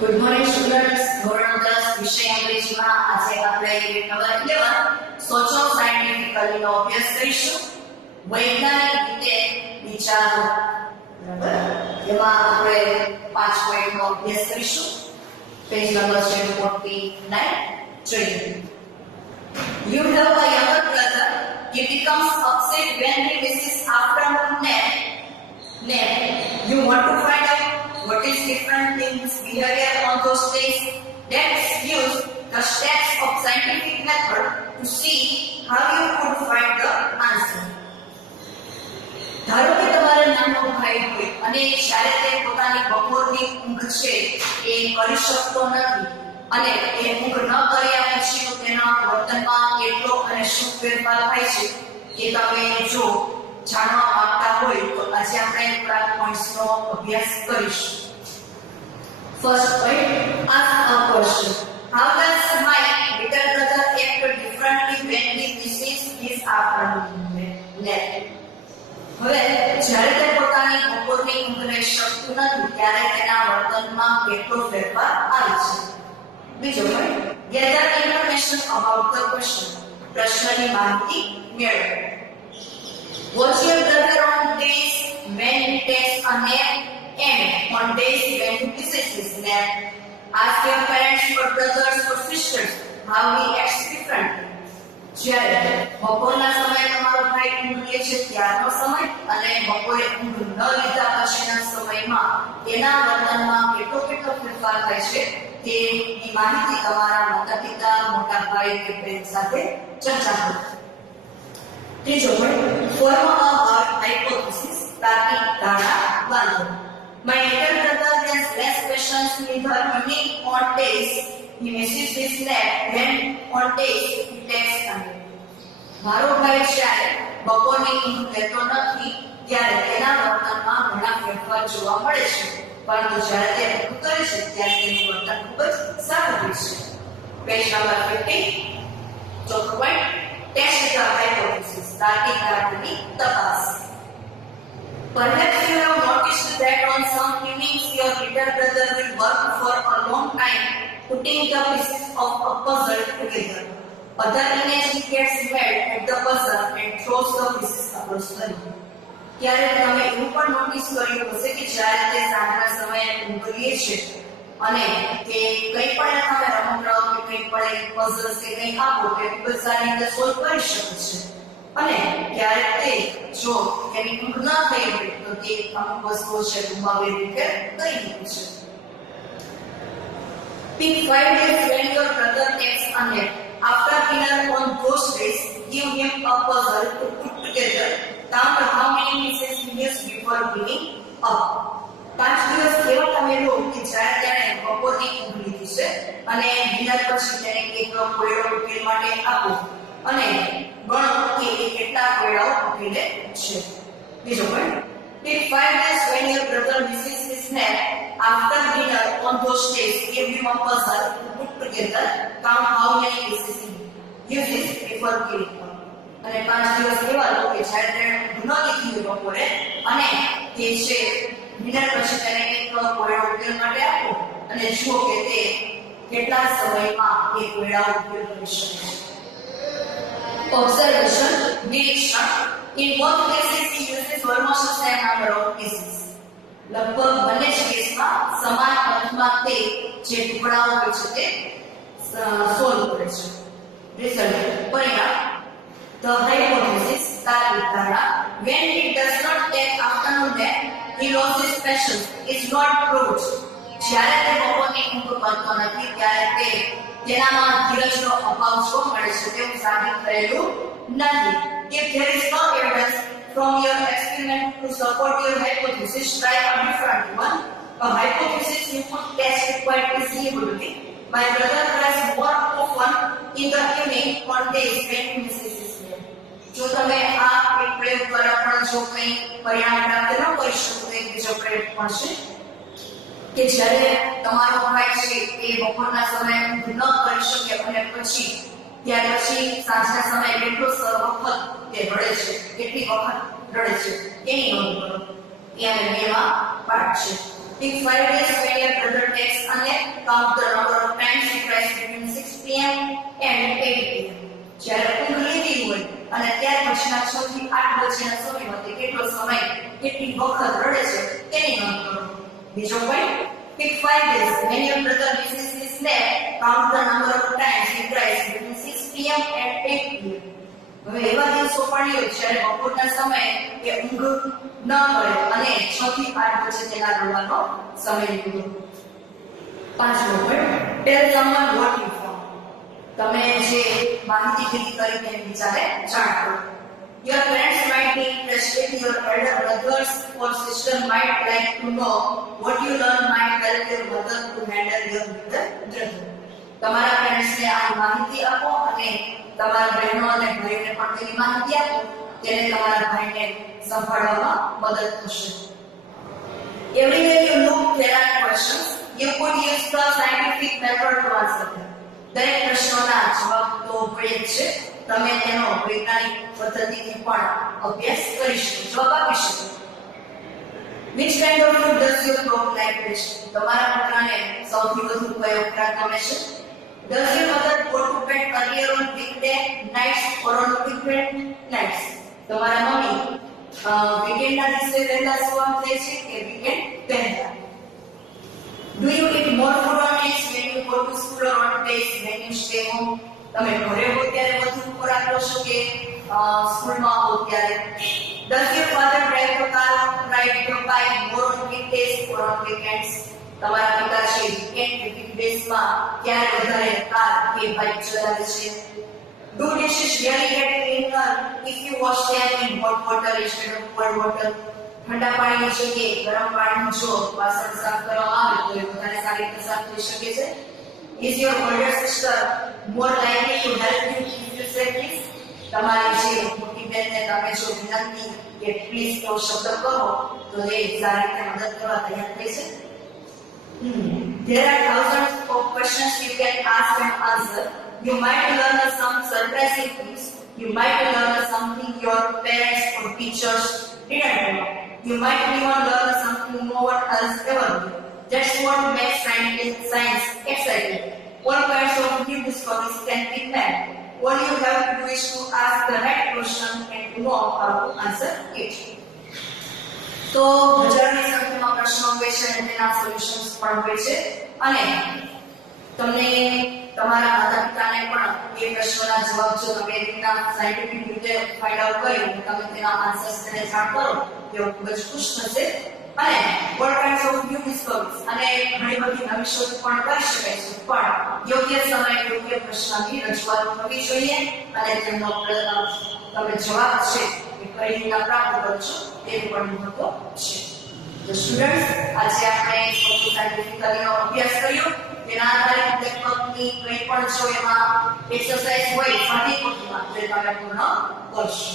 Good morning students. ધોરણ 10 વિષય અંગ્રેજીમાં આજે આપણે યુનિટ નંબર 11 સોચો સાયન્ટિફિકલી નો અભ્યાસ કરીશું. વૈજ્ઞાનિક રીતે વિચારો. બરાબર, એમાં આપણે 5 પોઈન્ટનો અભ્યાસ કરીશું. પેજ નંબર 49 જોઈએ. You have a younger brother. He becomes upset when he misses afternoon nap. You want to find out what is different in his behavior on those days. Let's use the steps of scientific method to see how you could find the answer. ધારો કે તમારો નાનો ભાઈ હોય અને જ્યારે તે પોતાની બપોરની ઊંઘ છે એ કરી શકતો નથી અને એ ઊંઘ ન કર્યા પછી તેના વર્તનમાં કેટલો અને શું ફેરફાર થાય છે એ તમે જો જાણવા માંગતા હોય તો આજે આપણે થોડા પોઈન્ટ્સનો અભ્યાસ કરીશું. First point, ask a question. How does my little brother act differently when he misses his afternoon nap? હવે જ્યારે તે પોતાની બપોરની ઊંઘ લઈ શકતું નથી ત્યારે તેના વર્તનમાં કેટલો ફેરફાર આવે છે. બીજો point, gather information about the question. પ્રશ્નની માહિતી મેળવો. Watch your brother on days when he takes a nap and on days when he misses his nap. Ask your parents for brothers or sisters how he acts differently. જ્યારે બપોરના સમયે તમારો ભાઈ ઊંઘ લે છે ત્યારનો સમય અને બપોરે ઊંઘ ન લીધા પછીના સમયમાં તેના વર્તનમાં કેટલો ફેરફાર થાય છે તેની માહિતી તમારા માતા પિતા, મોટા ભાઈ કે બહેન સાથે ચર્ચા કરો. ત્રીજો પોઈન્ટ, ફોર્મ અ હાઇપોથેસિસ. તાર્કિક ધારણા બાંધો. My little brother has less questions in the evening on days he misses his nap than on days he takes a nap. મારો ભાઈ જ્યારે બપોરની ઊંઘ લેતો નથી ત્યારે તેના વર્તનમાં ઘણા ફેરફાર જોવા મળે છે, પરંતુ જ્યારે તે ઊંઘ કરે છે ત્યારે તેનું વર્તન ખૂબ જ સારું હોય છે. Page number 50. ચોથો પોઈન્ટ, ટેસ્ટ ધ હાઇપોથેસિસ. તાર્કિક ધારણાની તપાસ. Perhaps you have noticed that on some evenings your little brother will work for a long time putting the pieces of a puzzle together. Other evenings he gets mad at the puzzle and throws the pieces across the room. ક્યારે તમે એવું પણ notice કર્યું હશે કે જ્યારે તે સાંજના સમયે ઊંઘ લે છે અને તે કંઈ પણ તમે રમકડાઓ કે કંઈ પણ પઝલ્સ કે કંઈ આપો તે ખૂબ જ સારી રીતે સોલ્વ કરી શકે છે અને ક્યારેક તે જો તેની ઊંઘ ન થઈ હોય તો તે અમુક વસ્તુઓ છે ગુમાવી રીતે કરી મૂકે છે. Pick 5 days when your brother takes a nap. After dinner on those days, give him a puzzle to put together. Count how many pieces he has before giving up. 5 દિવસ એવા તમે લો કે જ્યારે તેણે બપોરની ઊંઘ લીધી છે અને ડિનર પછી તેને એક કોયડો ઉકેલ માટે આપો અને ગણો કે એ કેટલા કોયડાઓ ઉકેલે છે. બીજો point, pick 5 days when your brother misses his nap. After dinner on those days, give him a puzzle to put together. Count how many pieces he uses before giving up. અને 5 દિવસ એવા લો કે જ્યારે તેણે ઊંઘ ન લીધી હોય બપોરે અને તે છે ડિનર પછી તેને એક કોયડો ઉકેલ માટે આપો અને જુઓ કે તે કેટલા સમયમાં એ કોયડા ઉકેલ કરી શકે છે. Observation, નિરીક્ષણ. In both cases he uses almost the same number of pieces. લગભગ બંને જ કેસમાં સમાન અર્થમાં તે જે ટુકડાઓ હોય છે તે સોલ્વ કરે છે. રિઝલ્ટ, પરિણામ. The hypothesis, તાર્કિક ધારણા. When he does not take afternoon nap, he loses passion. Is not proved. જ્યારે તે બપોરની ઊંઘ કરતો નથી ત્યારે તે તેનામાં ધીરજનો અભાવ જોવા મળે છે તેવું સાબિત કરેલું નથી. If there is no evidence from your experiment to support your hypothesis, try a different one. A hypothesis you could test quite easily would be: my brother cries more often in the evening on days when he misses his nap. જો તમે આ એક પ્રયોગ દ્વારા પણ જો કંઈ પરિણામ પ્રાપ્ત ન કરી શકો તો એક બીજો પ્રયોગ પણ છે કે જ્યારે તમારો ભાઈ છે એ બપોરના સમયે ઊંઘ ન કરી શકે અને પછી ત્યાર પછી સાંજના સમયે કેટલો વખત તે રડે છે, કેટલી વખત રડે છે એની નોંધ કરો. એ અને બેમાં પાઠ છે. Pick 5 days when your brother takes a nap count the number of times you rise between 6 p.m. and 8 p.m. જ્યારે ઊંઘ લીધી હોય અને ત્યાર પછીના 6 થી 8 વચ્ચેના સમયમાં તે કેટલો સમય કેટલી વખત રડે છે તેની નોંધ કરો. બીજો point, pick 5 days when your brother misses his nap, count the number of times he cries between 6 p.m. and 8 p.m. હવે એવા દિવસો પણ હોય જ્યારે બપોરના સમયે એ ઊંઘ ન મળે અને 6 થી 8 વચ્ચે તેના રડવાનો સમય લીધો. પાંચમો point, tell someone what you found. તમે જે માહિતી ભેગી કરી તેને વિચારે જાણ કરો. Your parents might be interested, your elder brothers or sister might like to know what you learn might help your mother to handle your younger brother. તમારા પેરેન્ટ્સને આ માહિતી આપો અને તમારા બહેનો અને ભાઈને પણ તેની માહિતી આપો, તેને તમારા ભાઈને સંભાળવામાં મદદ થશે. Everywhere you look, there are questions. You could use the scientific method to answer them. દરેક પ્રશ્નોના જવાબ તો હોય જ છે, તમે તેનો વૈજ્ઞાનિક પદ્ધતિથી પણ અભ્યાસ કરી શકો, જવાબ આપી શકો. Which kind of food does your dog like best? તમારા કૂતરાને સૌથી વધુ કયો ખોરાક ગમે છે? Does your mother go to bed earlier on weekday nights or on weekend nights? તમારા મમ્મી વીકેન્ડના દિવસે વહેલા સુવા જાય છે કે વીકેન્ડ પહેલા? Do you eat more food on days when you go to school or on days when you stay home? તમે ઘરે હો ત્યારે વધુ ખોરાક લો છો કે સ્કૂલમાં હો ત્યારે? Does your father drive your car or ride your bike more on weekdays or on weekends? તમારા પિતા છે વીકેન્ડ કે વીકડેઝમાં ક્યારે વધારે કાર કે બાઇક ચલાવે છે? Do dishes really get cleaner if you wash them in hot water instead of cold water? ઠંડા પાણીની જગ્યાએ ગરમ પાણીનું જો વાસણ સાફ કરવામાં આવે તો એ વધારે સારી રીતે સાફ થઈ શકે છે. Is your older sister more likely to help you if you say please? તમારી જે મોટી બહેનને તમે જો વિનંતી કે પ્લીઝ નો શબ્દ કહો તો એ સારી રીતે મદદ કરવા તૈયાર થઈ છે. There are thousands of questions you can ask and answer. You might learn some surprising things. You might learn something your parents or teachers didn't know. You might even learn something no one else ever knew. That's what makes science exciting. All kinds of new discoveries can be made. All you have to do is to ask the right question and to know how to answer it. તો હજારોની સંખ્યામાં પ્રશ્નો હોય છે અને તેના solutions પણ હોય છે અને તમને તમારા માતા પિતાને પણ એ પ્રશ્નોના જવાબ જો તમે એ રીતના સાયન્ટિફિક રીતે ફાઇન્ડ આઉટ કર્યું અને તમે તેના આન્સર્સ તેને જાણ કરો તેઓ ખૂબ જ ખુશ થશે. અને ઓલ કાઇન્ડ્સ ઓફ ન્યુ ડિસ્કવરીઝ અને ઘણી બધી નવી શોધ પણ કરી શકાય છે, પણ યોગ્ય સમય યોગ્ય પ્રશ્નની રજૂઆત થવી જોઈએ અને તેમનો તમે જવાબ છે એ કઈ રીતના પ્રાપ્ત કરો છો તે પણ મહત્વ છે. તો સ્ટુડન્ટ્સ, આજે આપણે સાયન્ટિફિકલીનો અભ્યાસ કર્યો. તેના આધારે લેખકની કંઈ પણ જો એમાં એક્સરસાઇઝ હોય સ્વાધ્યાય પોથીમાં તે તમે પૂર્ણ કરશો.